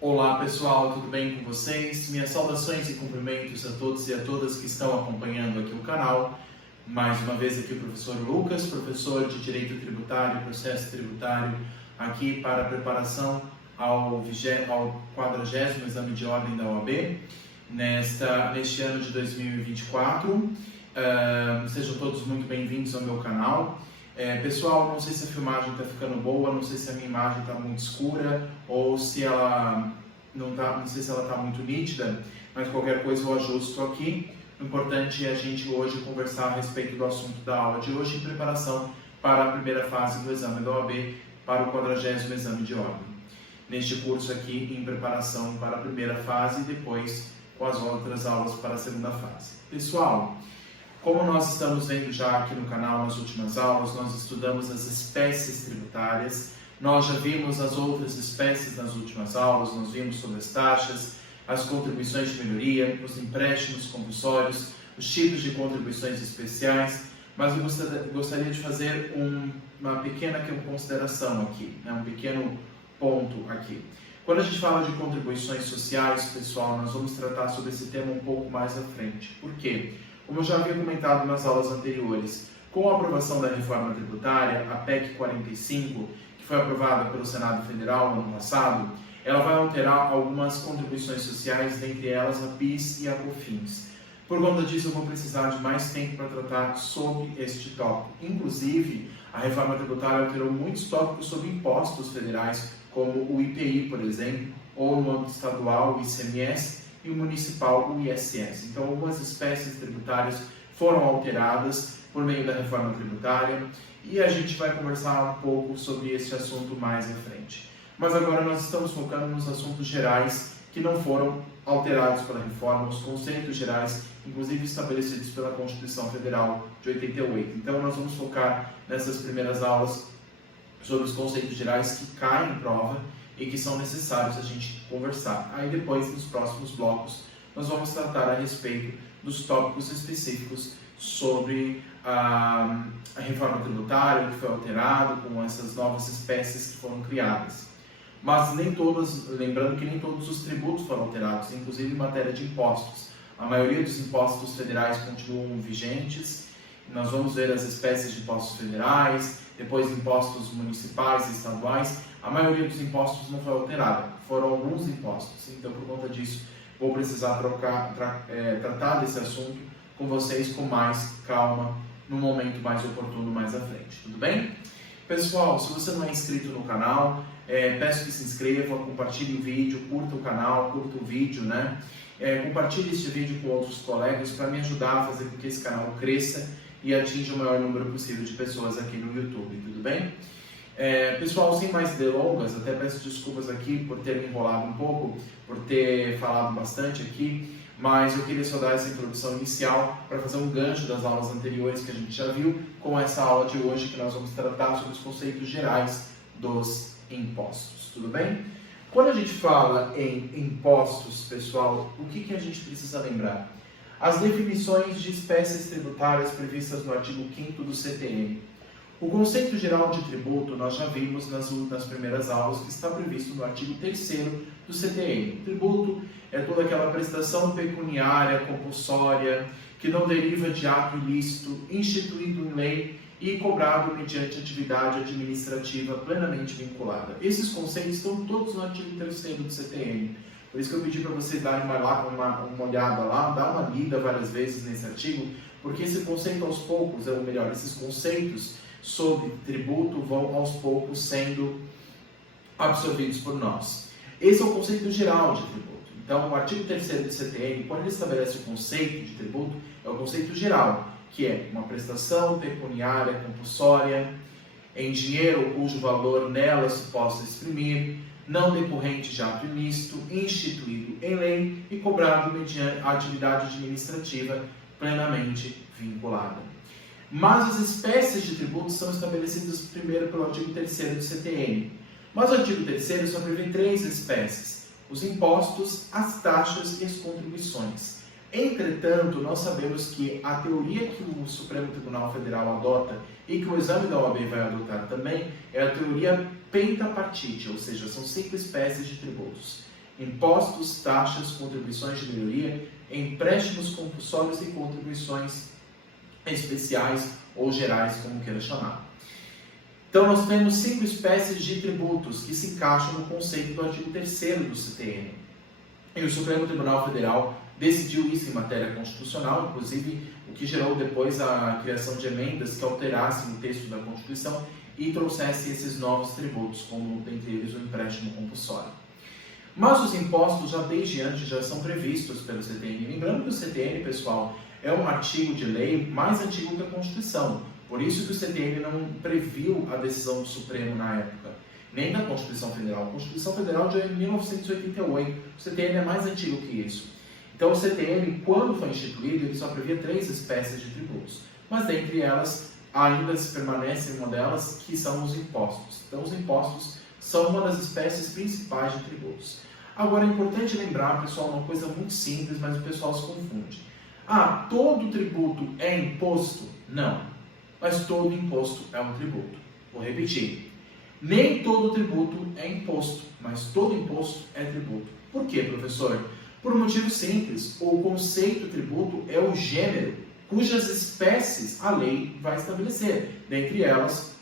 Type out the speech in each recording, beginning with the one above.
Olá pessoal, tudo bem com vocês? Minhas saudações e cumprimentos a todos e a todas que estão acompanhando aqui o canal. Mais uma vez aqui o professor Lucas, professor de Direito Tributário e Processo Tributário, aqui para a preparação ao 40º Exame de Ordem da OAB, neste ano de 2024. Sejam todos muito bem-vindos ao meu canal. Pessoal, não sei se a filmagem está ficando boa, não sei se a minha imagem está muito escura ou se ela não sei se ela está muito nítida, mas qualquer coisa eu ajusto aqui. O importante é a gente hoje conversar a respeito do assunto da aula de hoje em preparação para a primeira fase do exame da OAB para o 40º Exame de Ordem. Neste curso aqui em preparação para a primeira fase e depois com as outras aulas para a segunda fase. Pessoal, como nós estamos vendo já aqui no canal nas últimas aulas, nós estudamos as espécies tributárias, nós já vimos as outras espécies nas últimas aulas, nós vimos sobre as taxas, as contribuições de melhoria, os empréstimos compulsórios, os tipos de contribuições especiais, mas eu gostaria de fazer uma pequena consideração aqui, um pequeno ponto aqui. Quando a gente fala de contribuições sociais, pessoal, nós vamos tratar sobre esse tema um pouco mais à frente. Por quê? Como eu já havia comentado nas aulas anteriores, com a aprovação da reforma tributária, a PEC 45, que foi aprovada pelo Senado Federal no ano passado, ela vai alterar algumas contribuições sociais, dentre elas a PIS e a COFINS. Por conta disso, eu vou precisar de mais tempo para tratar sobre este tópico. Inclusive, a reforma tributária alterou muitos tópicos sobre impostos federais, como o IPI, por exemplo, ou no âmbito estadual, o ICMS, e o municipal, o ISS. Então, algumas espécies tributárias foram alteradas por meio da reforma tributária e a gente vai conversar um pouco sobre esse assunto mais à frente. Mas agora nós estamos focando nos assuntos gerais que não foram alterados pela reforma, os conceitos gerais, inclusive estabelecidos pela Constituição Federal de 88. Então, nós vamos focar nessas primeiras aulas sobre os conceitos gerais que caem em prova e que são necessários a gente conversar. Aí depois, nos próximos blocos, nós vamos tratar a respeito dos tópicos específicos sobre a reforma tributária, o que foi alterado com essas novas espécies que foram criadas. Mas nem todas, lembrando que nem todos os tributos foram alterados, inclusive em matéria de impostos. A maioria dos impostos federais continuam vigentes. Nós vamos ver as espécies de impostos federais, depois impostos municipais e estaduais. A maioria dos impostos não foi alterada, foram alguns impostos. Então, por conta disso, vou precisar tratar desse assunto com vocês com mais calma, no momento mais oportuno, mais à frente. Tudo bem? Pessoal, se você não é inscrito no canal, peço que se inscreva, compartilhe o vídeo, curta o canal, curta o vídeo, né? Compartilhe este vídeo com outros colegas para me ajudar a fazer com que esse canal cresça e atinja o maior número possível de pessoas aqui no YouTube, tudo bem? Pessoal, sem mais delongas, até peço desculpas aqui por ter me enrolado um pouco, por ter falado bastante aqui, mas eu queria só dar essa introdução inicial para fazer um gancho das aulas anteriores que a gente já viu com essa aula de hoje que nós vamos tratar sobre os conceitos gerais dos impostos, tudo bem? Quando a gente fala em impostos, pessoal, o que a gente precisa lembrar? As definições de espécies tributárias previstas no artigo 5º do CTN. O conceito geral de tributo nós já vimos nas primeiras aulas, que está previsto no artigo 3º do CTN. Tributo é toda aquela prestação pecuniária, compulsória, que não deriva de ato ilícito, instituído em lei e cobrado mediante atividade administrativa plenamente vinculada. Esses conceitos estão todos no artigo 3º do CTN. Por isso que eu pedi para vocês darem uma olhada lá, dar uma lida várias vezes nesse artigo, porque esse conceito aos poucos, ou melhor, esses conceitos sobre tributo vão aos poucos sendo absorvidos por nós. Esse é o conceito geral de tributo. Então, o artigo 3º do CTN, quando ele estabelece o conceito de tributo, é o conceito geral, que é uma prestação pecuniária compulsória em dinheiro cujo valor nela se possa exprimir, não decorrente de ato ilícito, instituído em lei e cobrado mediante atividade administrativa plenamente vinculada. Mas as espécies de tributos são estabelecidas primeiro pelo artigo 3º do CTN. Mas o artigo 3º só prevê 3 espécies: os impostos, as taxas e as contribuições. Entretanto, nós sabemos que a teoria que o Supremo Tribunal Federal adota e que o exame da OAB vai adotar também é a teoria pentapartite, ou seja, são 5 espécies de tributos. impostos, taxas, contribuições de melhoria, empréstimos compulsórios e contribuições especiais ou gerais, como queira chamar. Então, nós temos 5 espécies de tributos que se encaixam no conceito do artigo 3º do CTN. E o Supremo Tribunal Federal decidiu isso em matéria constitucional, inclusive o que gerou depois a criação de emendas que alterassem o texto da Constituição e trouxessem esses novos tributos, como dentre eles o empréstimo compulsório. Mas os impostos já desde antes já são previstos pelo CTN. Lembrando que o CTN, pessoal, é um artigo de lei mais antigo que a Constituição. Por isso que o CTN não previu a decisão do Supremo na época, nem da Constituição Federal. A Constituição Federal já é de 1988. O CTN é mais antigo que isso. Então o CTN, quando foi instituído, ele só previa 3 espécies de tributos. Mas dentre elas, ainda se permanece uma delas, que são os impostos. Então os impostos são uma das espécies principais de tributos. Agora é importante lembrar, pessoal, uma coisa muito simples, mas o pessoal se confunde. Ah, todo tributo é imposto? Não. Mas todo imposto é um tributo. Vou repetir. Nem todo tributo é imposto, mas todo imposto é tributo. Por quê, professor? Por um motivo simples. O conceito tributo é o gênero cujas espécies a lei vai estabelecer. Dentre elas,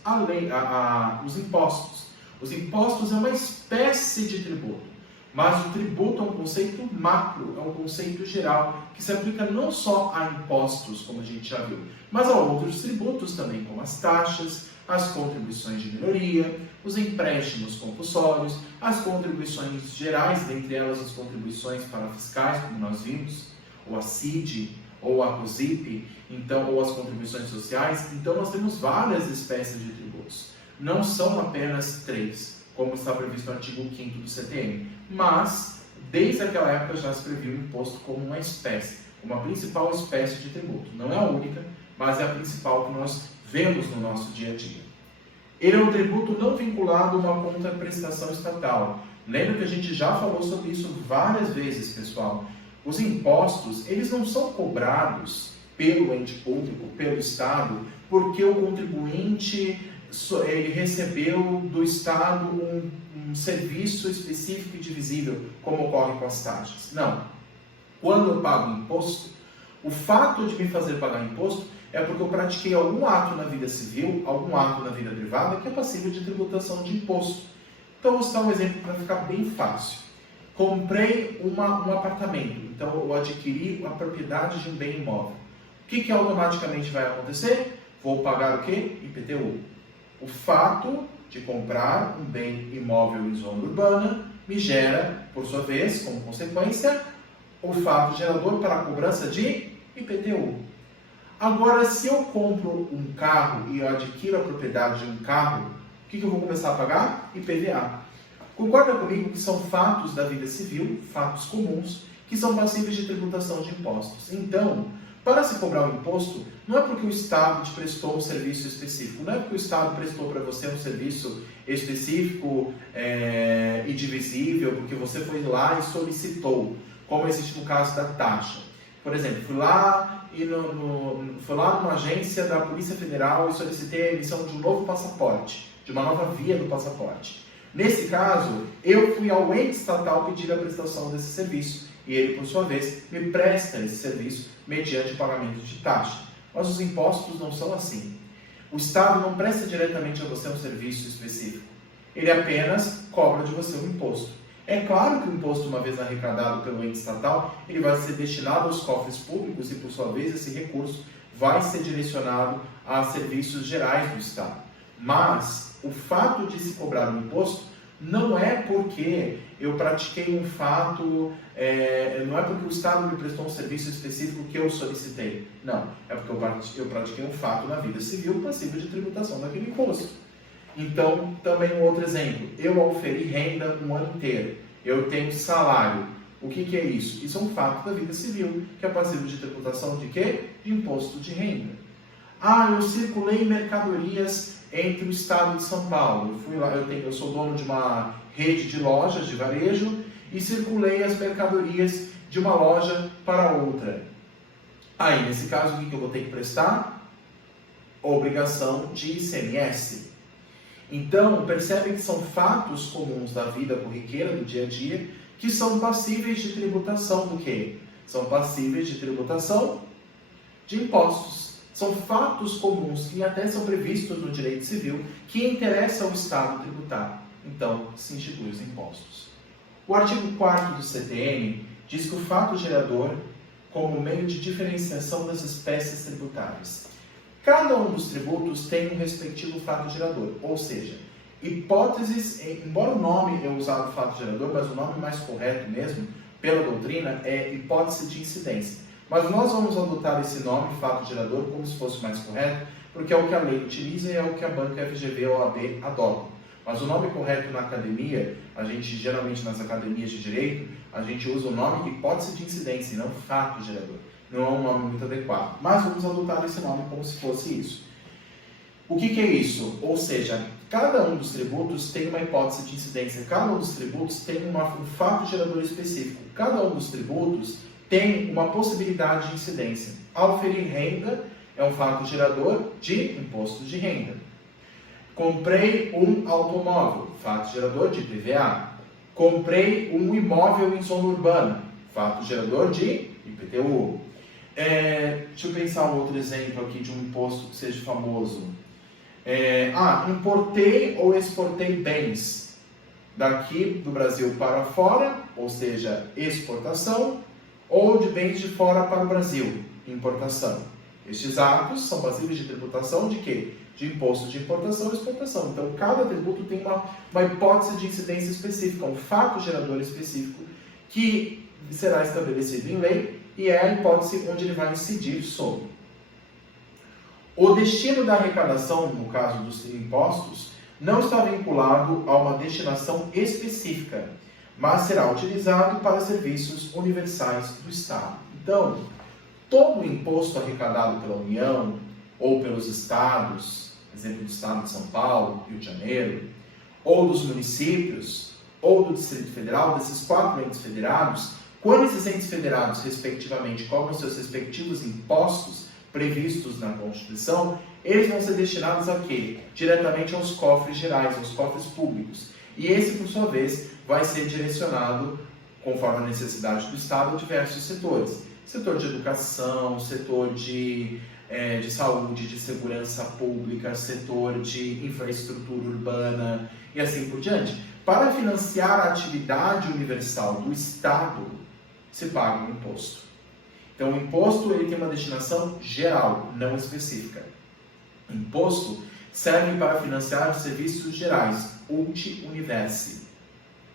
os impostos. Os impostos é uma espécie de tributo. Mas o tributo é um conceito macro, é um conceito geral, que se aplica não só a impostos, como a gente já viu, mas a outros tributos também, como as taxas, as contribuições de melhoria, os empréstimos compulsórios, as contribuições gerais, dentre elas as contribuições parafiscais, como nós vimos, ou a CID, ou a COSIP, então, ou as contribuições sociais. Então nós temos várias espécies de tributos. Não são apenas 3, como está previsto no artigo 5º do CTN, mas desde aquela época já se previu o imposto como uma espécie, uma principal espécie de tributo. Não é a única, mas é a principal que nós vemos no nosso dia a dia. Ele é um tributo não vinculado a uma contraprestação estatal. Lembra que a gente já falou sobre isso várias vezes, pessoal. Os impostos, eles não são cobrados pelo ente público, pelo Estado, porque o contribuinte ele recebeu do Estado um serviço específico e divisível, como ocorre com as taxas. Não. Quando eu pago imposto, o fato de me fazer pagar imposto é porque eu pratiquei algum ato na vida civil, algum ato na vida privada, que é passível de tributação de imposto. Então, vou citar um exemplo para ficar bem fácil. Comprei um apartamento, então eu adquiri a propriedade de um bem imóvel. O que automaticamente vai acontecer? Vou pagar o quê? IPTU. O fato de comprar um bem imóvel em zona urbana me gera, por sua vez, como consequência, o fato gerador para a cobrança de IPTU. Agora, se eu compro um carro e eu adquiro a propriedade de um carro, o que eu vou começar a pagar? IPVA. Concorda comigo que são fatos da vida civil, fatos comuns, que são passíveis de tributação de impostos. Então, para se cobrar um imposto, não é porque o Estado te prestou um serviço específico, não é porque o Estado prestou para você um serviço específico e divisível, porque você foi lá e solicitou, como existe no caso da taxa. Por exemplo, fui lá numa agência da Polícia Federal e solicitei a emissão de um novo passaporte, de uma nova via do passaporte. Nesse caso, eu fui ao ente estatal pedir a prestação desse serviço e ele, por sua vez, me presta esse serviço mediante o pagamento de taxa. Mas os impostos não são assim. O Estado não presta diretamente a você um serviço específico. Ele apenas cobra de você um imposto. É claro que o imposto, uma vez arrecadado pelo ente estatal, ele vai ser destinado aos cofres públicos e, por sua vez, esse recurso vai ser direcionado a serviços gerais do Estado. Mas o fato de se cobrar um imposto não é porque eu pratiquei um fato, não é porque o Estado me prestou um serviço específico que eu solicitei. Não, é porque eu pratiquei um fato na vida civil passível de tributação daquele imposto. Então, também um outro exemplo, eu auferi renda um ano inteiro, eu tenho salário. O que é isso? Isso é um fato da vida civil, que é passível de tributação de quê? De imposto de renda. Ah, eu circulei mercadorias entre o estado de São Paulo. Eu fui lá, eu sou dono de uma rede de lojas de varejo e circulei as mercadorias de uma loja para outra. Aí, nesse caso, o que eu vou ter que prestar? Obrigação de ICMS. Então, percebem que são fatos comuns da vida corriqueira, do dia a dia, que são passíveis de tributação do quê? São passíveis de tributação de impostos. São fatos comuns que até são previstos no direito civil que interessa ao Estado tributar. Então, se institui os impostos. O artigo 4º do CTN diz que o fato gerador como meio de diferenciação das espécies tributárias. Cada um dos tributos tem um respectivo fato gerador, ou seja, hipóteses, embora o nome é usado fato gerador, mas o nome mais correto mesmo, pela doutrina, é hipótese de incidência. Mas nós vamos adotar esse nome, fato gerador, como se fosse mais correto, porque é o que a lei utiliza e é o que a banca FGV ou OAB adotam. Mas o nome correto na academia, a gente geralmente nas academias de direito, a gente usa o nome hipótese de incidência e não fato gerador. Não é um nome muito adequado, mas vamos adotar esse nome como se fosse isso. O que é isso? Ou seja, cada um dos tributos tem uma hipótese de incidência, cada um dos tributos tem um fato gerador específico, cada um dos tributos tem uma possibilidade de incidência. Auferir renda é um fato gerador de imposto de renda. Comprei um automóvel, fato gerador de IPVA. Comprei um imóvel em zona urbana, fato gerador de IPTU. Deixa eu pensar um outro exemplo aqui de um imposto que seja famoso. Importei ou exportei bens daqui do Brasil para fora, ou seja, exportação, ou de bens de fora para o Brasil, importação. Estes atos são passíveis de tributação de quê? De imposto de importação e exportação. Então, cada tributo tem uma hipótese de incidência específica, um fato gerador específico que será estabelecido em lei e é a hipótese onde ele vai incidir sobre. O destino da arrecadação, no caso dos impostos, não está vinculado a uma destinação específica, mas será utilizado para serviços universais do Estado. Então, todo o imposto arrecadado pela União ou pelos estados, exemplo do Estado de São Paulo, Rio de Janeiro, ou dos municípios, ou do Distrito Federal, desses 4 entes federados, quando esses entes federados, respectivamente, cobram seus respectivos impostos previstos na Constituição, eles vão ser destinados a quê? Diretamente aos cofres gerais, aos cofres públicos. E esse, por sua vez, vai ser direcionado, conforme a necessidade do Estado, a diversos setores. Setor de educação, setor de saúde, de segurança pública, setor de infraestrutura urbana e assim por diante. Para financiar a atividade universal do Estado, se paga um imposto. Então, o imposto ele tem uma destinação geral, não específica. Imposto serve para financiar os serviços gerais, uti universi.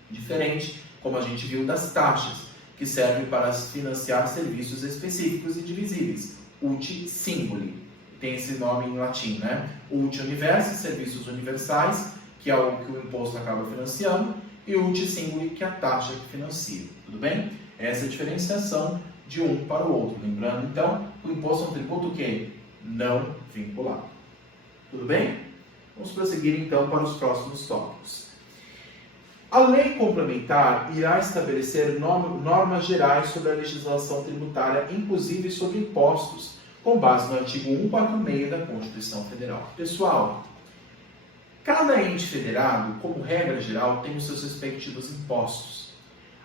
Diferente, como a gente viu, das taxas, que servem para financiar serviços específicos e divisíveis, uti singuli. Tem esse nome em latim, né? Uti universi, serviços universais, que é o que o imposto acaba financiando, e uti singuli, que é a taxa que financia. Tudo bem? Essa é a diferenciação de um para o outro. Lembrando, então, o imposto é um tributo que não vinculado. Tudo bem? Vamos prosseguir, então, para os próximos tópicos. A lei complementar irá estabelecer normas gerais sobre a legislação tributária, inclusive sobre impostos, com base no artigo 146 da Constituição Federal. Pessoal, cada ente federado, como regra geral, tem os seus respectivos impostos.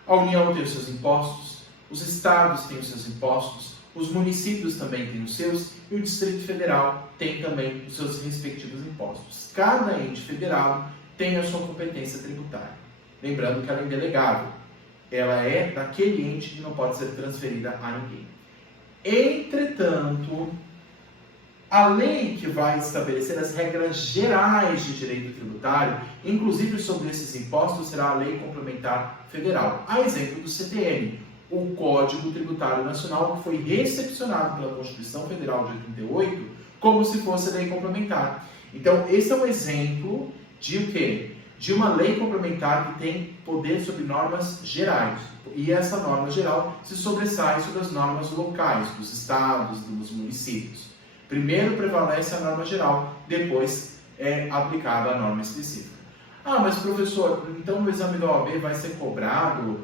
A União tem os seus impostos, os estados têm os seus impostos, os municípios também têm os seus e o Distrito Federal tem também os seus respectivos impostos. Cada ente federado tem a sua competência tributária. Lembrando que ela é indelegável. Ela é daquele ente e não pode ser transferida a ninguém. Entretanto, a lei que vai estabelecer as regras gerais de direito tributário, inclusive sobre esses impostos, será a Lei Complementar Federal. A exemplo do CTN, o Código Tributário Nacional, que foi recepcionado pela Constituição Federal de 88 como se fosse lei complementar. Então, esse é um exemplo de o quê? De uma lei complementar que tem poder sobre normas gerais. E essa norma geral se sobressai sobre as normas locais, dos estados, dos municípios. Primeiro prevalece a norma geral, depois é aplicada a norma específica. Ah, mas professor, então no exame da OAB vai ser cobrado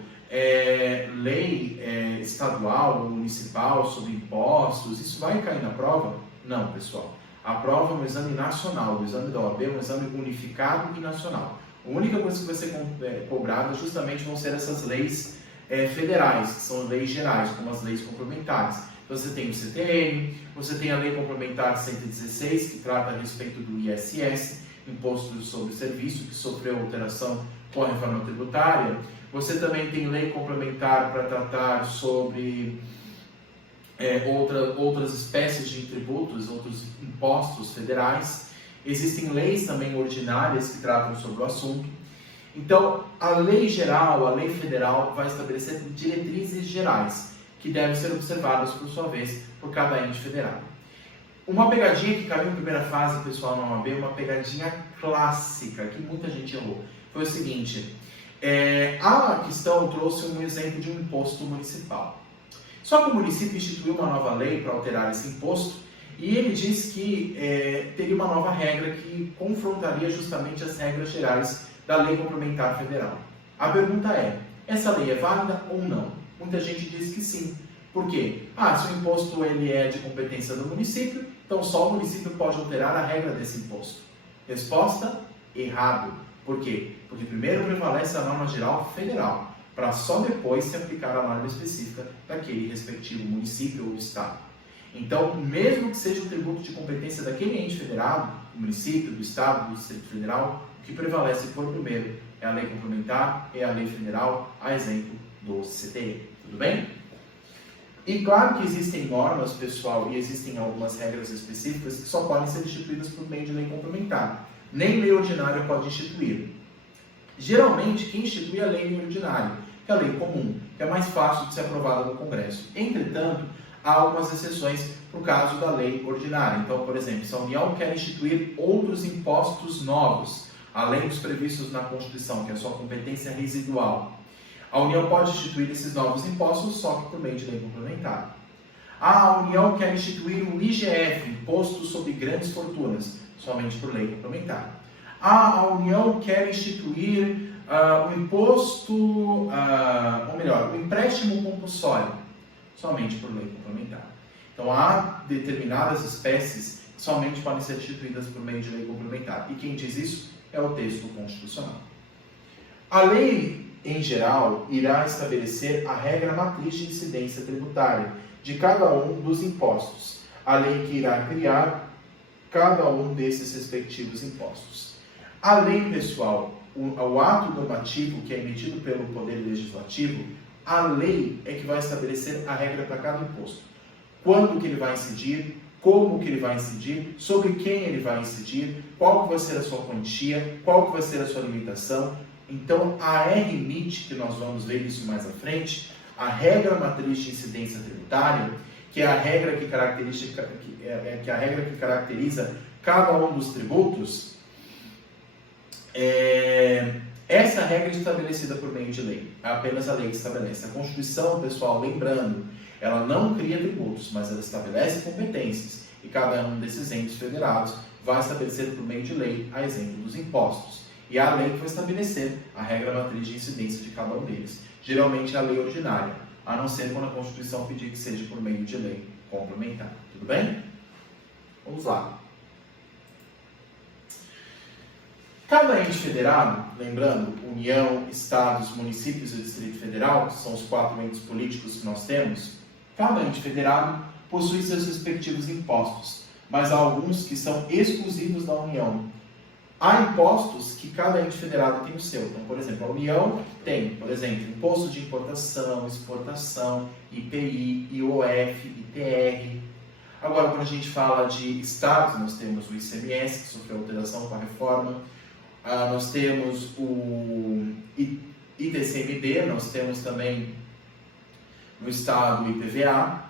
lei estadual ou municipal sobre impostos? Isso vai cair na prova? Não, pessoal. A prova é um exame nacional. O exame da OAB é um exame unificado e nacional. A única coisa que vai ser cobrada justamente vão ser essas leis federais, que são leis gerais, como as leis complementares. Então, você tem o CTN, você tem a Lei Complementar 116, que trata a respeito do ISS, Imposto sobre Serviço, que sofreu alteração com a reforma tributária. Você também tem lei complementar para tratar sobre outras espécies de tributos, outros impostos federais. Existem leis também ordinárias que tratam sobre o assunto. Então, a lei geral, a lei federal, vai estabelecer diretrizes gerais, que devem ser observadas, por sua vez, por cada ente federado. Uma pegadinha que caiu em primeira fase, pessoal, na OAB, uma pegadinha clássica, que muita gente errou, foi o seguinte: a questão trouxe um exemplo de um imposto municipal. Só que o município instituiu uma nova lei para alterar esse imposto, e ele diz que teria uma nova regra que confrontaria justamente as regras gerais da Lei Complementar Federal. A pergunta é, essa lei é válida ou não? Muita gente diz que sim. Por quê? Se o imposto ele é de competência do município, então só o município pode alterar a regra desse imposto. Resposta: errado. Por quê? Porque primeiro prevalece a norma geral federal, para só depois se aplicar a norma específica daquele respectivo município ou estado. Então, mesmo que seja um tributo de competência daquele ente federado, do município, do estado, do Distrito Federal, o que prevalece por primeiro é a lei complementar, é a lei federal, a exemplo do CTE. Tudo bem? E claro que existem normas, pessoal, e existem algumas regras específicas que só podem ser instituídas por meio de lei complementar. Nem lei ordinária pode instituir. Geralmente, quem institui é a lei ordinária, que é a lei comum, que é mais fácil de ser aprovada no Congresso. Entretanto, há algumas exceções para o caso da lei ordinária. Então, por exemplo, se a União quer instituir outros impostos novos, além dos previstos na Constituição, que é a sua competência residual, a União pode instituir esses novos impostos só que por meio de lei complementar. A União quer instituir um IGF, Imposto sobre Grandes Fortunas, somente por lei complementar. A União quer instituir o imposto, o empréstimo compulsório, somente por lei complementar. Então, há determinadas espécies que somente podem ser instituídas por meio de lei complementar. E quem diz isso é o texto constitucional. A lei, em geral, irá estabelecer a regra matriz de incidência tributária de cada um dos impostos, a lei que irá criar cada um desses respectivos impostos. A lei, pessoal, o ato normativo que é emitido pelo Poder Legislativo, a lei é que vai estabelecer a regra para cada imposto. Quando que ele vai incidir, como que ele vai incidir, sobre quem ele vai incidir, qual que vai ser a sua quantia, qual que vai ser a sua limitação. Então, a RMIT, que nós vamos ver isso mais à frente, a regra matriz de incidência tributária, que é a regra que caracteriza cada um dos tributos, essa regra é estabelecida por meio de lei. É apenas a lei que estabelece. A Constituição, pessoal, lembrando, ela não cria tributos, mas ela estabelece competências. E cada um desses entes federados vai estabelecer por meio de lei, a exemplo dos impostos. E a lei que vai estabelecer a regra matriz de incidência de cada um deles. Geralmente é a lei ordinária, a não ser quando a Constituição pedir que seja por meio de lei complementar. Tudo bem? Vamos lá. Cada ente federado, lembrando, União, Estados, Municípios e Distrito Federal, que são os 4 entes políticos que nós temos, cada ente federado possui seus respectivos impostos, mas há alguns que são exclusivos da União. Há impostos que cada ente federado tem o seu. Então, por exemplo, a União tem, por exemplo, imposto de importação, exportação, IPI, IOF, ITR. Agora, quando a gente fala de estados, nós temos o ICMS, que sofreu alteração com a reforma. Nós temos o ITCMD, nós temos também no estado o IPVA.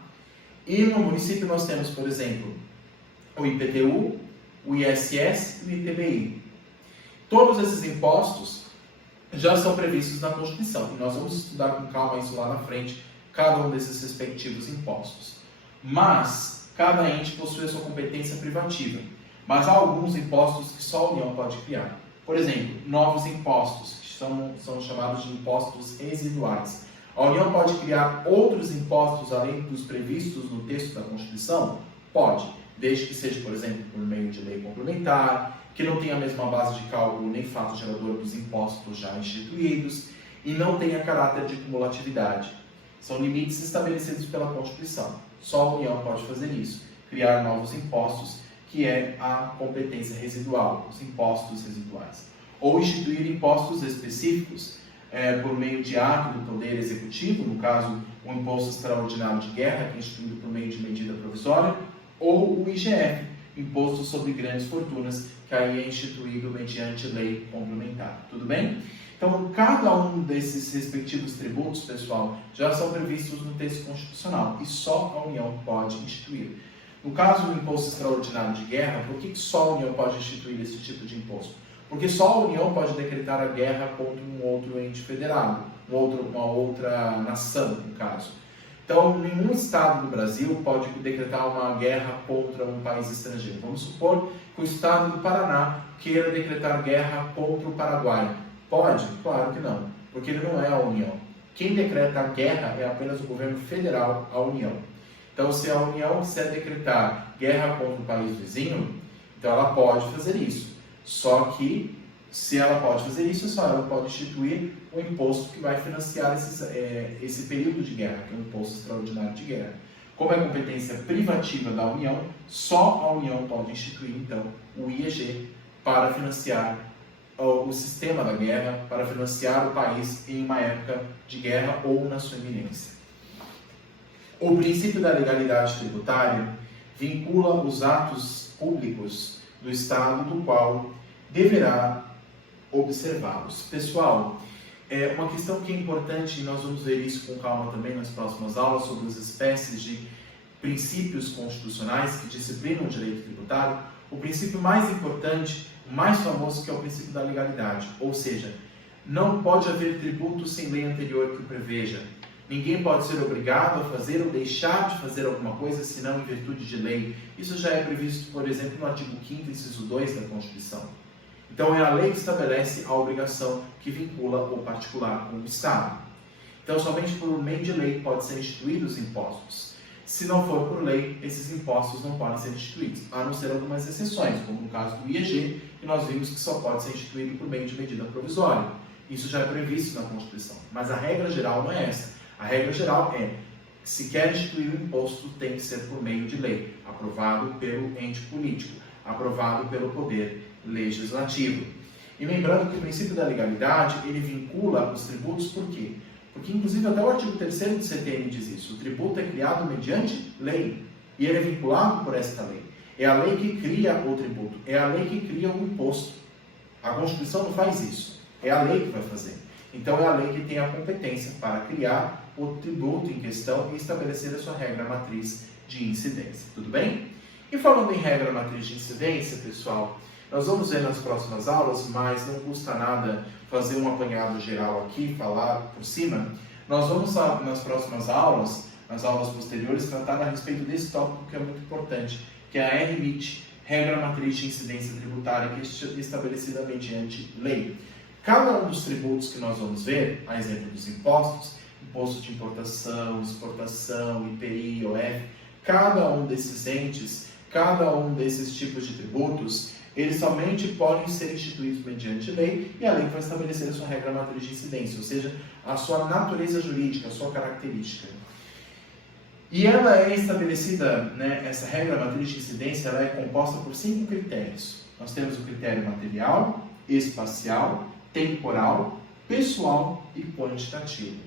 E no município nós temos, por exemplo, o IPTU, o ISS e o ITBI. Todos esses impostos já são previstos na Constituição. E nós vamos estudar com calma isso lá na frente, cada um desses respectivos impostos. Mas, cada ente possui a sua competência privativa. Mas há alguns impostos que só a União pode criar. Por exemplo, novos impostos, que são chamados de impostos residuais. A União pode criar outros impostos além dos previstos no texto da Constituição? Pode, desde que seja, por exemplo, por meio de lei complementar, que não tem a mesma base de cálculo nem fato gerador dos impostos já instituídos e não tenha caráter de cumulatividade. São limites estabelecidos pela Constituição. Só a União pode fazer isso, criar novos impostos, que é a competência residual, os impostos residuais. Ou instituir impostos específicos por meio de ato do Poder Executivo, no caso, o Imposto Extraordinário de Guerra, que é instituído por meio de medida provisória, ou o IGF, Imposto sobre Grandes Fortunas, que aí é instituído mediante lei complementar. Tudo bem? Então, cada um desses respectivos tributos, pessoal, já são previstos no texto constitucional e só a União pode instituir. No caso do Imposto Extraordinário de Guerra, por que só a União pode instituir esse tipo de imposto? Porque só a União pode decretar a guerra contra um outro ente federado, uma outra nação, no caso. Então, nenhum estado do Brasil pode decretar uma guerra contra um país estrangeiro. Vamos supor que o estado do Paraná queira decretar guerra contra o Paraguai. Pode? Claro que não, porque ele não é a União. Quem decreta a guerra é apenas o governo federal, a União. Então, se a União quiser decretar guerra contra um país vizinho, então ela pode fazer isso. Só que, se ela pode fazer isso, só ela pode instituir o imposto que vai financiar esse período de guerra, que é o Imposto Extraordinário de Guerra. Como é competência privativa da União, só a União pode instituir, então, o IEG para financiar o sistema da guerra, para financiar o país em uma época de guerra ou na sua iminência. O princípio da legalidade tributária vincula os atos públicos do Estado do qual deverá observá-los. Pessoal, é uma questão que é importante, e nós vamos ver isso com calma também nas próximas aulas, sobre as espécies de princípios constitucionais que disciplinam o direito tributário. O princípio mais importante, o mais famoso, que é o princípio da legalidade, ou seja, não pode haver tributo sem lei anterior que o preveja. Ninguém pode ser obrigado a fazer ou deixar de fazer alguma coisa, senão em virtude de lei. Isso já é previsto, por exemplo, no artigo 5º, inciso 2 da Constituição. Então, é a lei que estabelece a obrigação que vincula o particular com o Estado. Então, somente por meio de lei podem ser instituídos os impostos. Se não for por lei, esses impostos não podem ser instituídos, a não ser algumas exceções, como no caso do IEG, que nós vimos que só pode ser instituído por meio de medida provisória. Isso já é previsto na Constituição, mas a regra geral não é essa. A regra geral é, se quer instituir o imposto, tem que ser por meio de lei, aprovado pelo ente político, aprovado pelo Poder Legislativo. E lembrando que o princípio da legalidade, ele vincula os tributos por quê? Porque, inclusive, até o artigo 3º do CTN diz isso. O tributo é criado mediante lei, e ele é vinculado por esta lei. É a lei que cria o tributo, é a lei que cria o imposto. A Constituição não faz isso, é a lei que vai fazer. Então, é a lei que tem a competência para criar o tributo em questão e estabelecer a sua regra matriz de incidência. Tudo bem? E falando em regra matriz de incidência, pessoal, nós vamos ver nas próximas aulas, mas não custa nada fazer um apanhado geral aqui, falar por cima. Nós vamos, nas próximas aulas, nas aulas posteriores, tratar a respeito desse tópico que é muito importante, que é a RMIT, regra matriz de incidência tributária, que é estabelecida mediante lei. Cada um dos tributos que nós vamos ver, a exemplo dos impostos, imposto de importação, exportação, IPI, IOF, cada um desses entes, cada um desses tipos de tributos, eles somente podem ser instituídos mediante lei, e a lei vai estabelecer a sua regra matriz de incidência, ou seja, a sua natureza jurídica, a sua característica. E ela é estabelecida, essa regra matriz de incidência, ela é composta por 5 critérios. Nós temos o critério material, espacial, temporal, pessoal e quantitativo.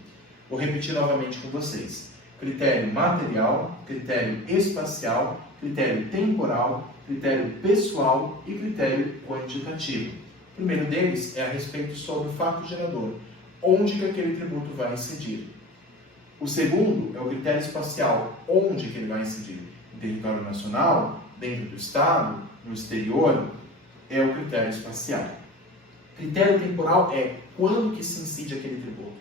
Vou repetir novamente com vocês. Critério material, critério espacial, critério temporal, critério pessoal e critério quantitativo. O primeiro deles é a respeito sobre o fato gerador, onde que aquele tributo vai incidir. O segundo é o critério espacial, onde que ele vai incidir. No território nacional, dentro do Estado, no exterior, é o critério espacial. Critério temporal é quando que se incide aquele tributo.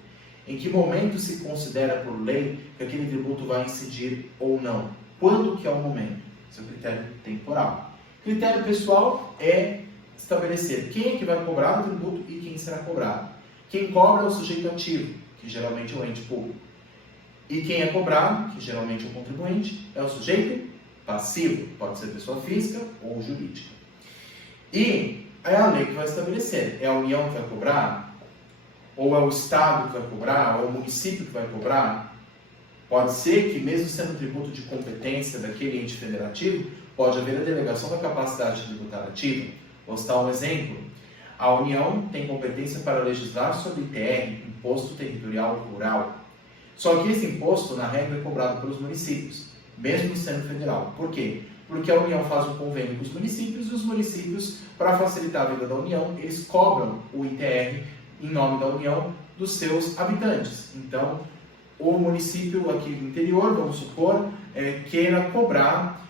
Em que momento se considera por lei que aquele tributo vai incidir ou não? Quando que é o momento? Esse é o critério temporal. Critério pessoal é estabelecer quem é que vai cobrar o tributo e quem será cobrado. Quem cobra é o sujeito ativo, que geralmente é o ente público. E quem é cobrado, que geralmente é o contribuinte, é o sujeito passivo, pode ser pessoa física ou jurídica. E é a lei que vai estabelecer. É a União que vai cobrar? Ou é o Estado que vai cobrar? Ou é o município que vai cobrar? Pode ser que, mesmo sendo tributo de competência daquele ente federativo, pode haver a delegação da capacidade tributária ativa. Vou citar um exemplo. A União tem competência para legislar sobre ITR, Imposto Territorial Rural. Só que esse imposto, na regra, é cobrado pelos municípios, mesmo sendo federal. Por quê? Porque a União faz um convênio com os municípios e os municípios, para facilitar a vida da União, eles cobram o ITR em nome da União dos seus habitantes. Então, o município aqui do interior, vamos supor, queira cobrar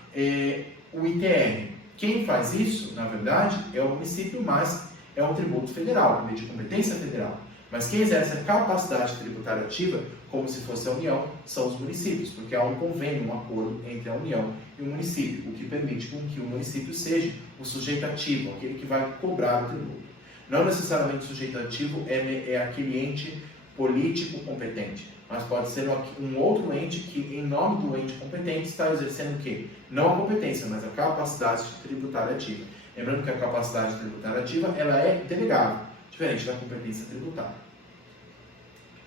o ITR. Quem faz isso, na verdade, é o município, mas é um tributo federal, de competência federal. Mas quem exerce a capacidade tributária ativa, como se fosse a União, são os municípios, porque há um convênio, um acordo entre a União e o município, o que permite com que o município seja o sujeito ativo, aquele que vai cobrar o tributo. Não necessariamente o sujeito ativo é aquele ente político competente, mas pode ser um outro ente que, em nome do ente competente, está exercendo o quê? Não a competência, mas a capacidade tributária ativa. Lembrando que a capacidade tributária ativa ela é delegável, diferente da competência tributária.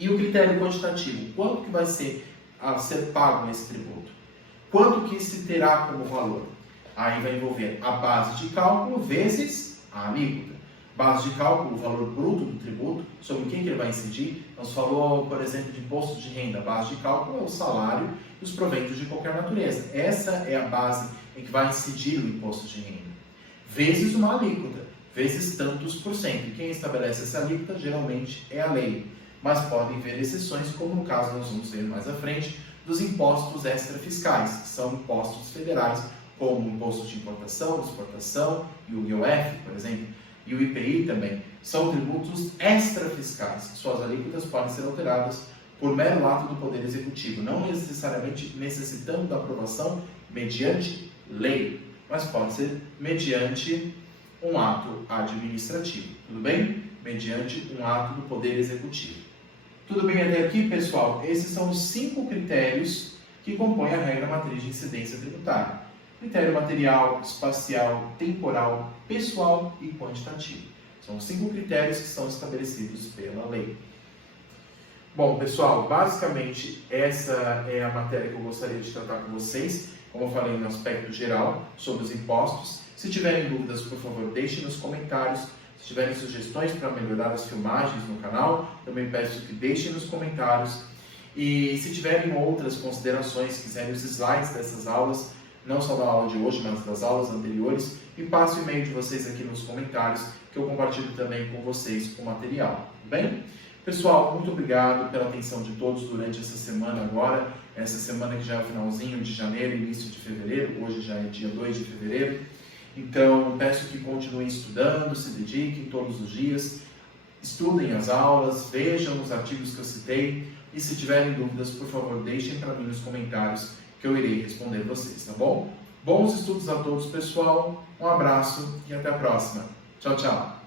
E o critério quantitativo, quanto que vai ser a ser pago nesse tributo? Quanto que se terá como valor? Aí vai envolver a base de cálculo vezes a alíquota. Base de cálculo, o valor bruto do tributo, sobre quem que ele vai incidir. Nós falou, por exemplo, de imposto de renda. A base de cálculo é o salário e os proventos de qualquer natureza. Essa é a base em que vai incidir o imposto de renda. Vezes uma alíquota, vezes tantos por cento. E quem estabelece essa alíquota geralmente é a lei. Mas podem haver exceções, como no caso nós vamos ver mais à frente, dos impostos extrafiscais, que são impostos federais, como o imposto de importação, de exportação e o IOF, por exemplo, e o IPI também. São tributos extrafiscais. Suas alíquotas podem ser alteradas por mero ato do Poder Executivo, não necessariamente necessitando da aprovação mediante lei, mas pode ser mediante um ato administrativo, tudo bem? Mediante um ato do Poder Executivo. Tudo bem até aqui, pessoal? Esses são os 5 critérios que compõem a regra matriz de incidência tributária. Critério material, espacial, temporal, pessoal e quantitativo. São 5 critérios que são estabelecidos pela lei. Bom, pessoal, basicamente essa é a matéria que eu gostaria de tratar com vocês, como eu falei no aspecto geral, sobre os impostos. Se tiverem dúvidas, por favor, deixem nos comentários. Se tiverem sugestões para melhorar as filmagens no canal, também peço que deixem nos comentários. E se tiverem outras considerações, quiserem os slides dessas aulas, não só da aula de hoje, mas das aulas anteriores, me passe o e-mail de vocês aqui nos comentários, que eu compartilho também com vocês o material. Tudo bem? Pessoal, muito obrigado pela atenção de todos durante essa semana agora, essa semana que já é o finalzinho de janeiro, início de fevereiro, hoje já é dia 2 de fevereiro. Então, peço que continuem estudando, se dediquem todos os dias, estudem as aulas, vejam os artigos que eu citei e se tiverem dúvidas, por favor, deixem para mim nos comentários que eu irei responder vocês, tá bom? Bons estudos a todos, pessoal, um abraço e até a próxima. Tchau, tchau!